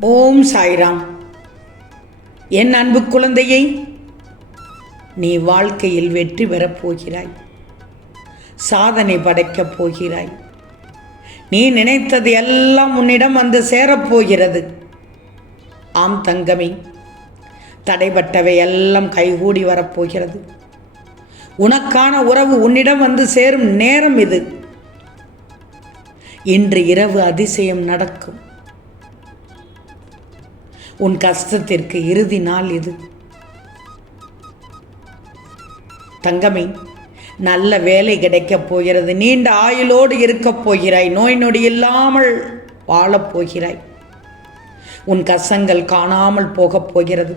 ஓம் சாய்ராம். என் அன்பு குழந்தையை நீ வாழ்க்கையில் வெற்றி பெறப் போகிறாய். சாதனை படைக்கப் போகிறாய். நீ நினைத்தது எல்லாம் உன்னிடம் வந்து சேரப்போகிறது ஆம் தங்கமே தடைபட்டவை எல்லாம் கைகூடி வரப்போகிறது உனக்கான உறவு உன்னிடம் வந்து சேரும் நேரம் இது. இன்று இரவு அதிசயம் நடக்கும். உன் கஷ்டத்திற்கு இறுதி நாள் இது. தங்கமே நல்ல வேலை கிடைக்கப் போகிறது. நீண்ட ஆயுளோடு இருக்கப் போகிறாய். நோய் நொடி இல்லாமல் வாழப் போகிறாய். உன் கஷ்டங்கள் காணாமல் போகப் போகிறது.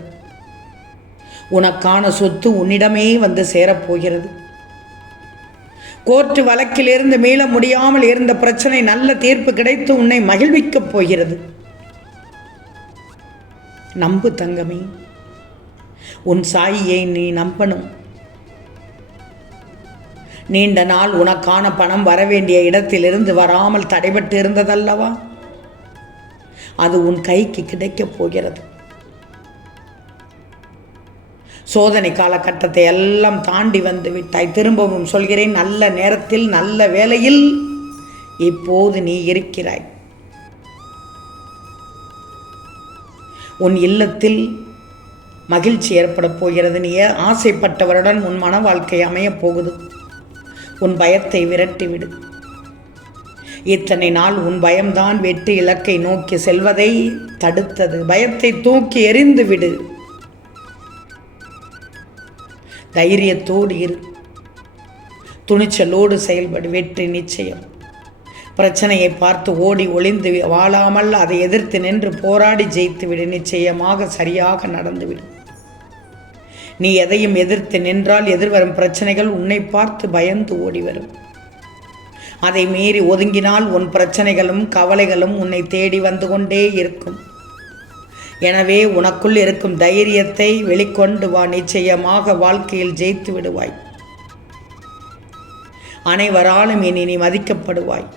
உனக்கான சொத்து உன்னிடமே வந்து சேரப்போகிறது கோர்ட்டு வழக்கிலிருந்து மீள முடியாமல் இருந்த பிரச்சனை நல்ல தீர்ப்பு கிடைத்து உன்னை மகிழ்விக்கப் போகிறது. நம்பு தங்கமே. உன் சாயியை நீ நம்பணும். நீண்ட நாள் உனக்கான பணம் வரவேண்டிய இடத்திலிருந்து வராமல் தடைபட்டு இருந்ததல்லவா? அது உன் கைக்கு கிடைக்கப் போகிறது. சோதனை காலகட்டத்தை எல்லாம் தாண்டி வந்து விட்டாய். திரும்பவும் சொல்கிறேன் நல்ல நேரத்தில் நல்ல வேலையில் இப்போது நீ இருக்கிறாய். உன் இல்லத்தில் மகிழ்ச்சி ஏற்பட போகிறது. நீ ஆசைப்பட்டவருடன் உன் மன வாழ்க்கை அமையப் போகுது. உன் பயத்தை விரட்டிவிடு. இத்தனை நாள் உன் பயம்தான் வெற்றி இலக்கை நோக்கி செல்வதை தடுத்தது. பயத்தை தூக்கி எறிந்து விடு தைரியத்தோடு இரு. துணிச்சலோடு செயல்படு. வெற்றி நிச்சயம். பிரச்சனையை பார்த்து ஓடி ஒளிந்து வாழாமல் அதை எதிர்த்து நின்று போராடி ஜெயித்துவிடு நிச்சயமாக சரியாக நடந்துவிடும். நீ எதையும் எதிர்த்து நின்றால் எதிர்வரும் பிரச்சனைகள் உன்னை பார்த்து பயந்து ஓடி வரும். அதை மீறி ஒதுங்கினால் உன் பிரச்சனைகளும் கவலைகளும் உன்னை தேடி வந்து கொண்டே இருக்கும். எனவே உனக்குள் இருக்கும் தைரியத்தை வெளிக்கொண்டு வா. நிச்சயமாக வாழ்க்கையில் ஜெயித்து விடுவாய். அனைவராலும் இனி நீ மதிக்கப்படுவாய்.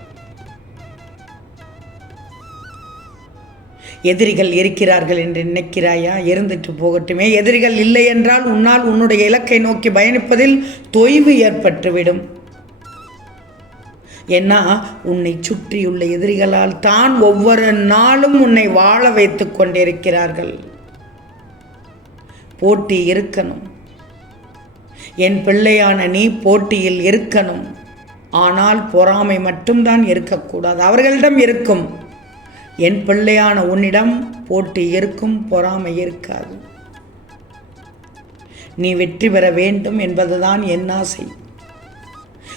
எதிரிகள் இருக்கிறார்கள் என்று நினைக்கிறாயா? இருந்துட்டு போகட்டுமே. எதிரிகள் இல்லை என்றால் உன்னால் உன்னுடைய இலக்கை நோக்கி பயணிப்பதில் தொய்வு ஏற்பட்டுவிடும். ஏன்னா உன்னை சுற்றியுள்ள எதிரிகளால் தான் ஒவ்வொரு நாளும் உன்னை வாழ வைத்து கொண்டிருக்கிறார்கள். போட்டி இருக்கணும். என் பிள்ளையான நீ போட்டியில் இருக்கணும். ஆனால் பொறாமை மட்டும்தான் இருக்கக்கூடாது. அவர்களிடம் இருக்கும். என் பிள்ளையான உன்னிடம் போட்டி இருக்கும் பொறாமை இருக்காது. நீ வெற்றி பெற வேண்டும் என்பதுதான் என் ஆசை.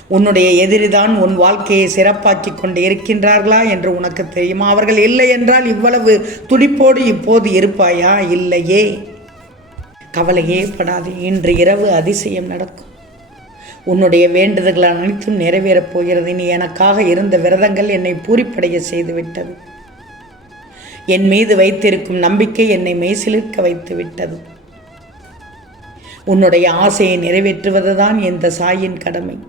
உன்னுடைய எதிரிதான் உன் வாழ்க்கையை சிறப்பாக்கி கொண்டு இருக்கின்றார்களா என்று உனக்கு தெரியுமா? அவர்கள் இல்லை என்றால் இவ்வளவு துடிப்போடு இப்போது இருப்பாயா? இல்லையே. கவலையே படாது. இன்று இரவு அதிசயம் நடக்கும். உன்னுடைய வேண்டுதல்கள் அனைத்தும் நிறைவேறப் போகிறது. நீ எனக்காக இருந்த விரதங்கள் என்னை பூரிப்படைய செய்துவிட்டது. என் மீது வைத்திருக்கும் நம்பிக்கை என்னை மெய்சிலிர்க்க வைத்து விட்டது உன்னுடைய ஆசையை நிறைவேற்றுவதுதான் இந்த சாயின் கடமை.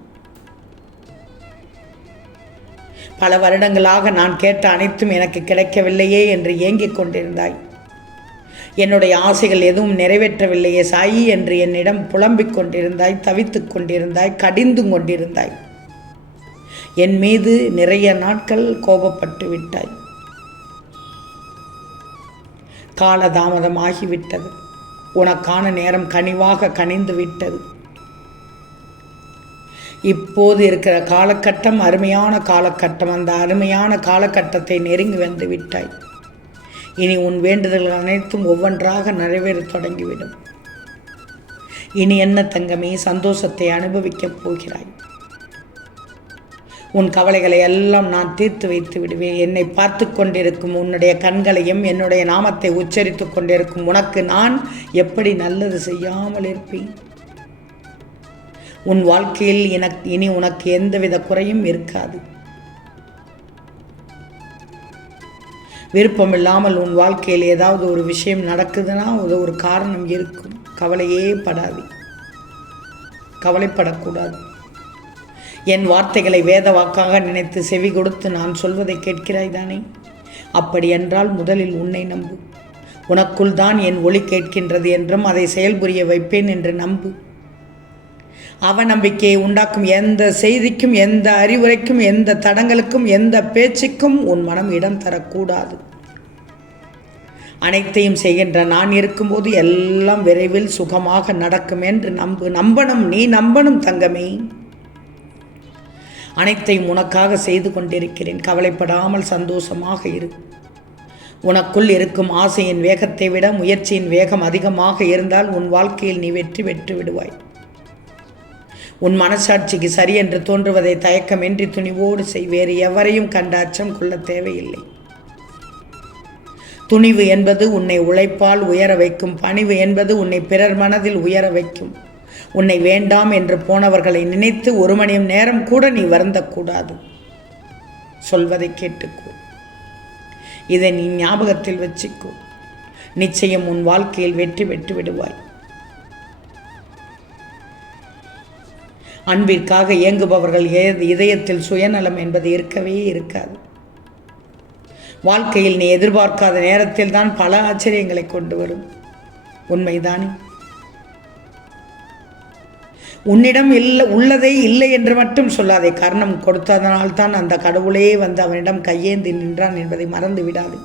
பல வருடங்களாக நான் கேட்ட அனைத்தும் எனக்கு கிடைக்கவில்லையே என்று ஏங்கிக் கொண்டிருந்தாய். என்னுடைய ஆசைகள் எதுவும் நிறைவேற்றவில்லையே சாயி என்று என்னிடம் புலம்பிக் கொண்டிருந்தாய் தவித்துக் கொண்டிருந்தாய் கடிந்து கொண்டிருந்தாய். என் மீது நிறைய நாட்கள் கோபப்பட்டு விட்டாய். காலதாமதமாகிவிட்டது உனக்கான நேரம் கனிவாக கனிந்து விட்டது. இப்போது இருக்கிற காலகட்டம் அருமையான காலகட்டம். அந்த அருமையான காலகட்டத்தை நெருங்கி வந்து விட்டாய். இனி உன் வேண்டுதல்கள் அனைத்தும் ஒவ்வொன்றாக நிறைவேறத் தொடங்கிவிடும். இனி என்ன தங்கமே சந்தோஷத்தை அனுபவிக்கப் போகிறாய். உன் கவலைகளை எல்லாம் நான் தீர்த்து வைத்து விடுவேன். என்னை பார்த்து கொண்டிருக்கும் உன்னுடைய கண்களையும் என்னுடைய நாமத்தை உச்சரித்து கொண்டிருக்கும் உனக்கு நான் எப்படி நல்லது செய்யாமல் இருப்பேன்? உன் வாழ்க்கையில் எனக்கு இனி உனக்கு எந்தவித குறையும் இருக்காது. விருப்பமில்லாமல் உன் வாழ்க்கையில் ஏதாவது ஒரு விஷயம் நடக்குதுன்னா அது ஒரு காரணம் இருக்கும். கவலையே படாது. கவலைப்படக்கூடாது. என் வார்த்தைகளை வேத வாக்காக நினைத்து செவி கொடுத்து நான் சொல்வதை கேட்கிறாய் தானே? அப்படியென்றால் முதலில் உன்னை நம்பு. உனக்குள் தான் என் ஒளி கேட்கின்றது என்றும் அதை செயல்புரிய வைப்பேன் என்று நம்பு. அவநம்பிக்கையை உண்டாக்கும் எந்த செய்திக்கும் எந்த அறிவுரைக்கும் எந்த தடங்களுக்கும் எந்த பேச்சுக்கும் உன் மனம் இடம் தரக்கூடாது. அனைத்தையும் செய்கின்ற நான் இருக்கும்போது எல்லாம் விரைவில் சுகமாக நடக்கும் என்று நம்பு. நம்பணும் நீ நம்பணும் தங்கமே. அனைத்தையும் உனக்காக செய்து கொண்டிருக்கிறேன். கவலைப்படாமல் சந்தோஷமாக இரு. உனக்குள் இருக்கும் ஆசையின் வேகத்தை விட முயற்சியின் வேகம் அதிகமாக இருந்தால் உன் வாழ்க்கையில் நீ வெற்றி பெற்று விடுவாய். உன் மனசாட்சிக்கு சரி என்று தோன்றுவதை தயக்கமின்றி துணிவோடு செய். வேறு எவரையும் கண்ட அச்சம் கொள்ள தேவையில்லை. துணிவு என்பது உன்னை உழைப்பால் உயர வைக்கும். பணிவு என்பது உன்னை பிறர் மனதில் உயர வைக்கும். உன்னை வேண்டாம் என்று போனவர்களை நினைத்து ஒரு மணி நேரம் கூட நீ வருந்தக்கூடாது. சொல்வதை கேட்டுக்கோ இதை நீ ஞாபகத்தில் வச்சுக்கோ நிச்சயம் உன் வாழ்க்கையில் வெற்றி பெற்று விடுவாய். அன்பிற்காக இயங்குபவர்கள் இதயத்தில் சுயநலம் என்பது இருக்கவே இருக்காது. வாழ்க்கையில் நீ எதிர்பார்க்காத நேரத்தில் தான் பல ஆச்சரியங்களை கொண்டு வரும். உண்மைதானே? உன்னிடம் இல்லை உள்ளதே இல்லை என்று மட்டும் சொல்லாதே. கர்ணம் கொடுத்ததனால் தான் அந்த கடவுளே வந்து அவனிடம் கையேந்தி நின்றான் என்பதை மறந்து விடாதே.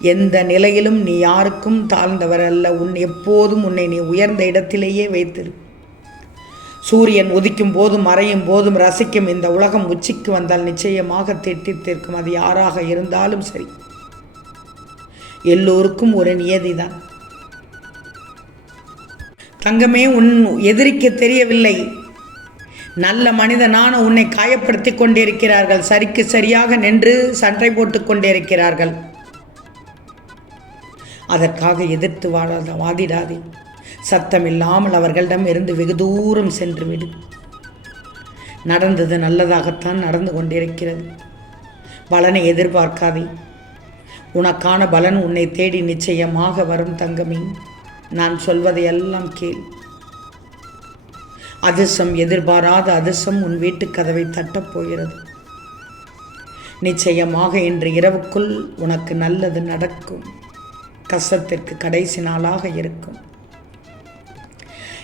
எந்த நிலையிலும் நீ யாருக்கும் தாழ்ந்தவர் அல்ல. உன் எப்போதும் உன்னை நீ உயர்ந்த இடத்திலேயே வைத்திரு. சூரியன் உதிக்கும் போதும் மறையும் போதும் ரசிக்கும் இந்த உலகம் உச்சிக்கு வந்தால் நிச்சயமாக திட்டித்திருக்கும் அது யாராக இருந்தாலும் சரி. எல்லோருக்கும் ஒரு நியதிதான். தங்கமே உன் எதிரிக்கு தெரியவில்லை. நல்ல மனிதனான உன்னை காயப்படுத்தி கொண்டிருக்கிறார்கள். சரிக்கு சரியாக நின்று சண்டை போட்டு கொண்டிருக்கிறார்கள். அதற்காக எதிர்த்து வாழாத வாதிடாதே. சத்தம் இல்லாமல் அவர்களிடம் இருந்து வெகு தூரம் சென்று விடு நடந்தது நல்லதாகத்தான் நடந்து கொண்டிருக்கிறது. பலனை எதிர்பார்க்காதே. உனக்கான பலன் உன்னை தேடி நிச்சயமாக வரும் தங்கமே. நான் சொல்வதையெல்லாம் கேள். அதிர்ஷ்டம் எதிர்பாராத அதிர்ஷ்டம் உன் வீட்டு கதவை தட்டப் போகிறது. நிச்சயமாக இன்று இரவுக்குள் உனக்கு நல்லது நடக்கும். கஷ்டத்திற்கு கடைசி நாளாக இருக்கும்.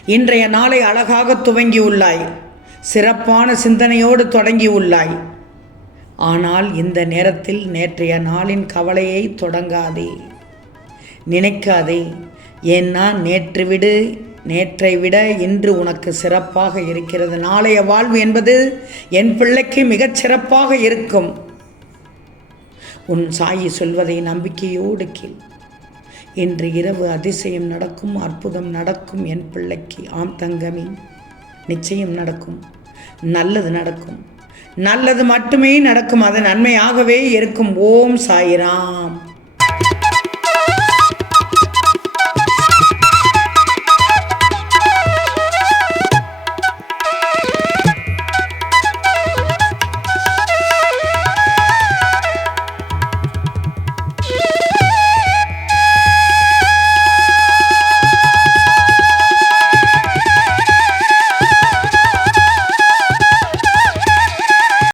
இன்றைய நாளை அழகாக துவங்கியுள்ளாய் சிறப்பான சிந்தனையோடு தொடங்கியுள்ளாய் ஆனால் இந்த நேரத்தில் நேற்றைய நாளின் கவலையை தொடங்காதே. நினைக்காதே. ஏன்னா நேற்று விடு நேற்றை விட இன்று உனக்கு சிறப்பாக இருக்கிறது. நாளைய வாழ்வு என்பது என் பிள்ளைக்கு மிகச் சிறப்பாக இருக்கும். உன் சாயி சொல்வதை நம்பிக்கையோடு கீழ் இன்று இரவு அதிசயம் நடக்கும் அற்புதம் நடக்கும் என் பிள்ளைக்கு. ஆம் தங்கமே நிச்சயம் நடக்கும். நல்லது நடக்கும். நல்லது மட்டுமே நடக்கும். அது நன்மையாகவே இருக்கும். ஓம் சாயிராம்.